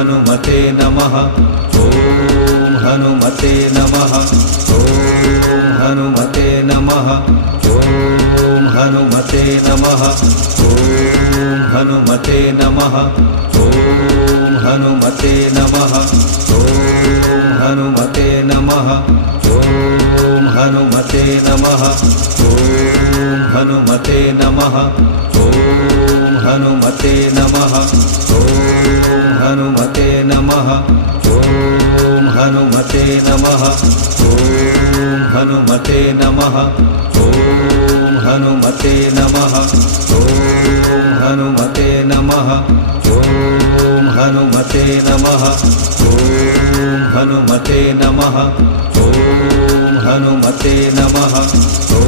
हनुमते नमः। ॐ हनुमते नमः। ॐ हनुमते नमः। ॐ हनुमते नमः। ॐ हनुमते नमः। ॐ हनुमते नमः। ॐ हनुमते नमः। ॐ हनुमते नमः। ॐ हनुमते नमः। ॐ हनुमते नमः। ॐ हनुमते नमः। ॐ हनुमते नमः। ॐ हनुमते नमः। ॐ हनुमते नमः। ॐ हनुमते नमः। ॐ हनुमते नमः। ॐ हनुमते नमः। ॐ हनुमते नमः।